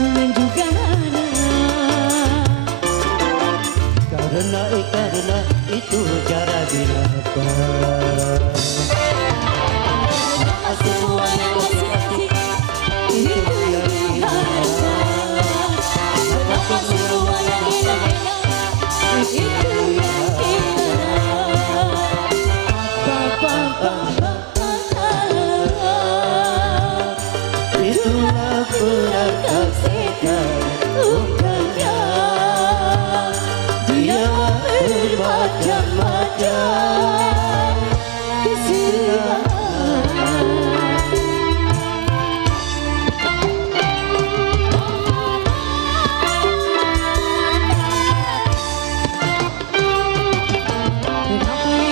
bajingan juga karena itu cara dinafas. Semua yang asik-asik itu yang diharapkan. Kenapa semua yang enak-enak itu yang diharapkan. Itulah perangkap setan bukannya. Dia bermacam-macam kesilapan.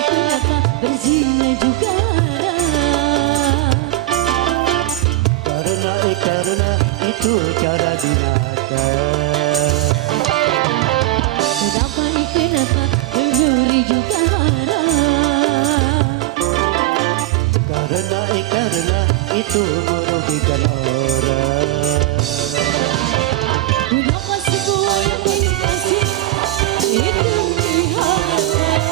Kenapa berzina juga Karena itu cara binatang. kenapa mencuri juga Karena itu merugikan orang. kenapa semua yang dikasih itu diharapkan.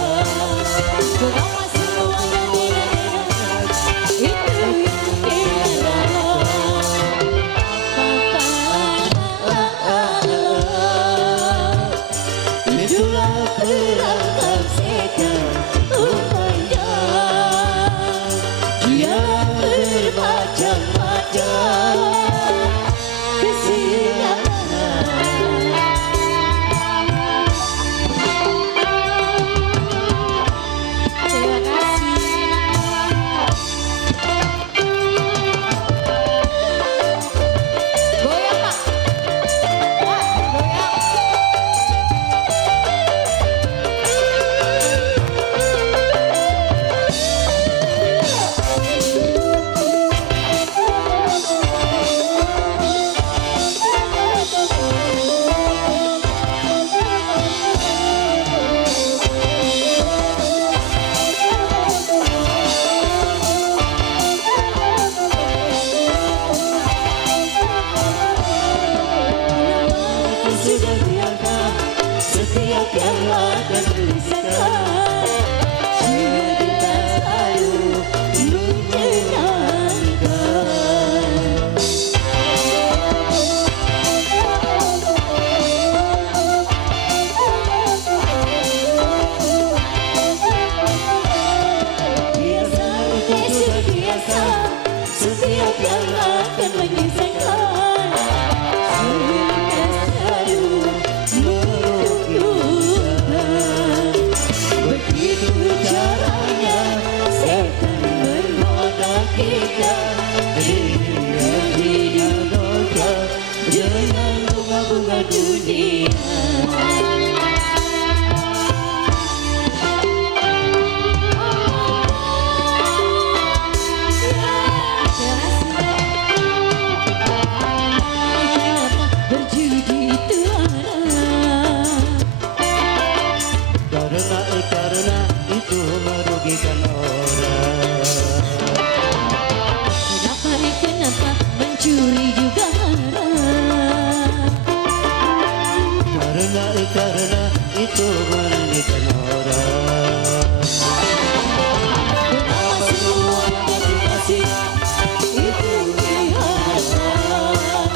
Kenapa semua yang enak-enak itu yang Itulah perangkap setan rupanya dia bermacam-macam kesilapan. Terima kasih. Goyang Pak. Pak, goyang. Sudah biarkan setiap yang akan berpisahkan. Cerita selalu menyenangkan. Biasa itu sudah biasa, setiap yang akan menyusahkan. Begitu caranya setan menggoda kita. Dia dosa dengan bunga-bunga dunia. Berjudi itu Karena itu merugikan orang. kenapa mencuri juga Karena itu merugikan orang. kenapa semua yang dikasih itu diharapkan.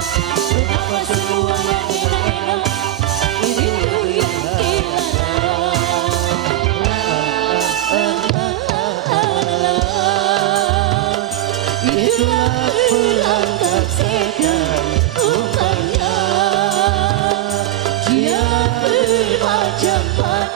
Kenapa semua yang enak-enak itu yang dilarang. Itulah perangkap setan Rupanya dia bermacam-macam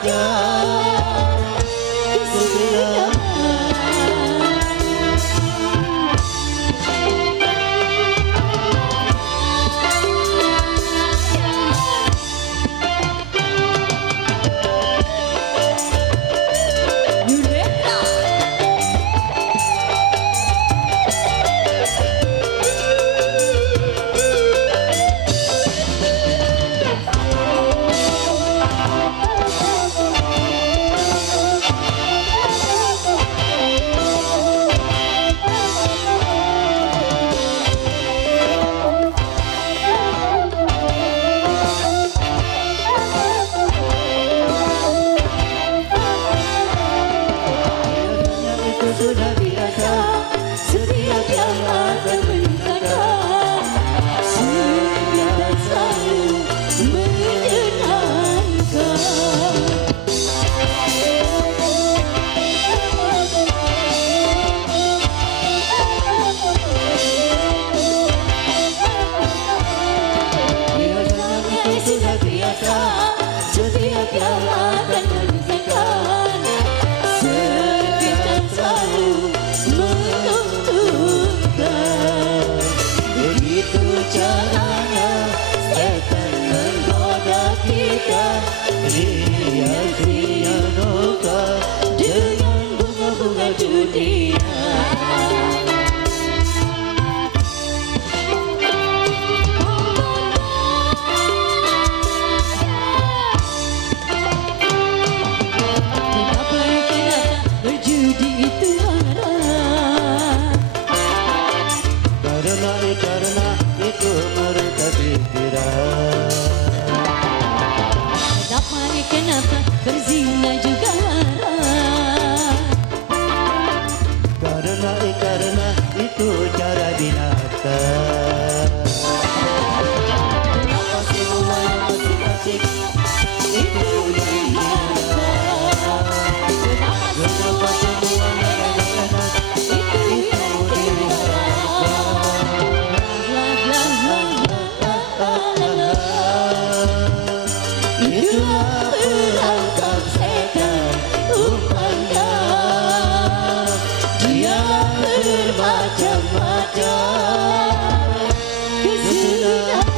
mereka setia akan memisahkan, sekitar selalu menentukan. Begitu caranya setan menggoda kita, sia-sia noda Dengan bunga-bunga dunia. Kenapa berjudi itu haram? karena itu merusak pikiran. Kenapa berzina juga haram? Karena itu cara binatang. Kenapa semua yang masing-masing itu diharam? Kenapa semua yang enak-enak itu yang diharam? La la la la la la la. Itulah perangkap setan umpannya, dia bermacam-macam kesalahan.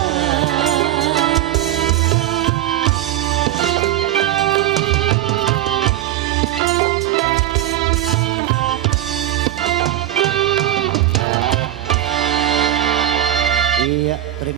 Iya, terima